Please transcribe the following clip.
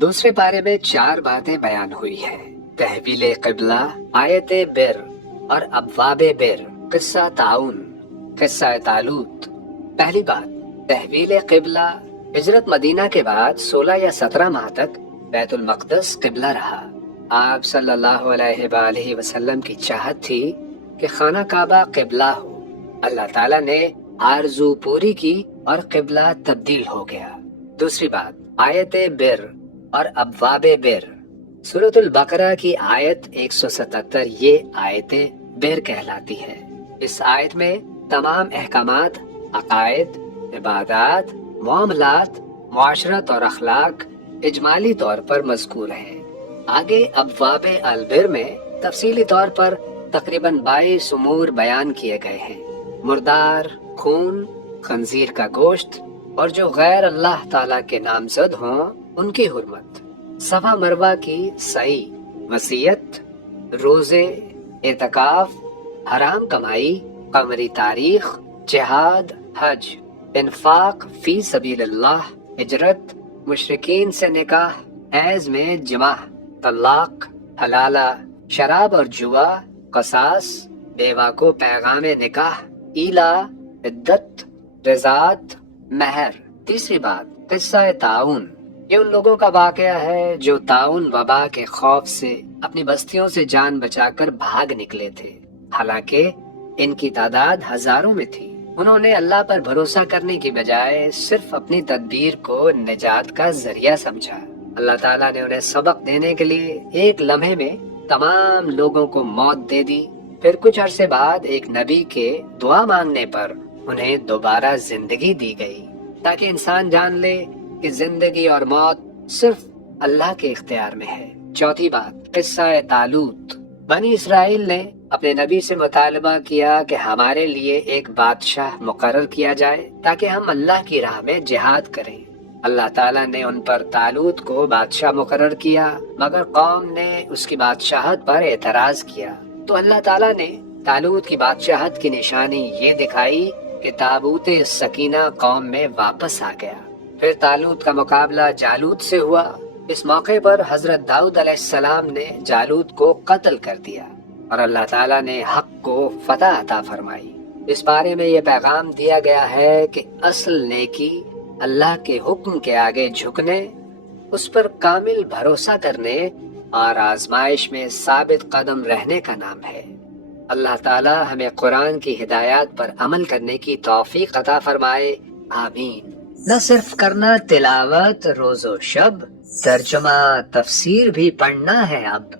دوسرے پارے میں 4 باتیں بیان ہوئی ہیں: تحویل قبلہ، آیت بر اور ابواب بر، قصہ تعاون، قصہ طالوت۔ پہلی بات، تحویل قبلہ۔ ہجرت مدینہ کے بعد 16 یا 17 ماہ تک بیت المقدس قبلہ رہا۔ آپ صلی اللہ علیہ وآلہ وسلم کی چاہت تھی کہ خانہ کعبہ قبلہ ہو۔ اللہ تعالیٰ نے آرزو پوری کی اور قبلہ تبدیل ہو گیا۔ دوسری بات، آیت بر اور ابواب بر۔ سورۃ البقرہ کی آیت 177 یہ آیت بر کہلاتی ہے۔ اس آیت میں تمام احکامات، عقائد، عبادات، معاملات، معاشرت اور اخلاق اجمالی طور پر مذکور ہیں۔ آگے ابواب البر میں تفصیلی طور پر تقریباً 22 امور بیان کیے گئے ہیں: مردار، خون، خنزیر کا گوشت اور جو غیر اللہ تعالیٰ کے نامزد ہوں ان کی حرمت، صفا مروہ کی سعی، وصیت، روزے، اعتکاف، حرام کمائی، قمری تاریخ، جہاد، حج، انفاق فی سبیل اللہ، ہجرت، مشرکین سے نکاح، حیض میں جماع، طلاق، حلالہ، شراب اور جوا، قصاص، بیوہ کو پیغام نکاح، ایلا، عدت، رضاعت، مہر۔ تیسری بات، قصہ تعاون۔ یہ ان لوگوں کا واقعہ ہے جو طاعون وبا کے خوف سے اپنی بستیوں سے جان بچا کر بھاگ نکلے تھے، حالانکہ ان کی تعداد ہزاروں میں تھی۔ انہوں نے اللہ پر بھروسہ کرنے کی بجائے صرف اپنی تدبیر کو نجات کا ذریعہ سمجھا۔ اللہ تعالیٰ نے انہیں سبق دینے کے لیے ایک لمحے میں تمام لوگوں کو موت دے دی۔ پھر کچھ عرصے بعد ایک نبی کے دعا مانگنے پر انہیں دوبارہ زندگی دی گئی، تاکہ انسان جان لے کہ زندگی اور موت صرف اللہ کے اختیار میں ہے۔ چوتھی بات، قصہ طالوت۔ بنی اسرائیل نے اپنے نبی سے مطالبہ کیا کہ ہمارے لیے ایک بادشاہ مقرر کیا جائے تاکہ ہم اللہ کی راہ میں جہاد کریں۔ اللہ تعالیٰ نے ان پر طالوت کو بادشاہ مقرر کیا، مگر قوم نے اس کی بادشاہت پر اعتراض کیا، تو اللہ تعالیٰ نے طالوت کی بادشاہت کی نشانی یہ دکھائی کہ تابوت سکینہ قوم میں واپس آ گیا۔ پھر طالوت کا مقابلہ جالوت سے ہوا۔ اس موقع پر حضرت داؤد علیہ السلام نے جالوت کو قتل کر دیا اور اللہ تعالیٰ نے حق کو فتح عطا فرمائی۔ اس بارے میں یہ پیغام دیا گیا ہے کہ اصل نیکی اللہ کے حکم کے آگے جھکنے، اس پر کامل بھروسہ کرنے اور آزمائش میں ثابت قدم رہنے کا نام ہے۔ اللہ تعالی ہمیں قرآن کی ہدایات پر عمل کرنے کی توفیق عطا فرمائے، آمین۔ نہ صرف کرنا تلاوت روز و شب، ترجمہ تفسیر بھی پڑھنا ہے اب۔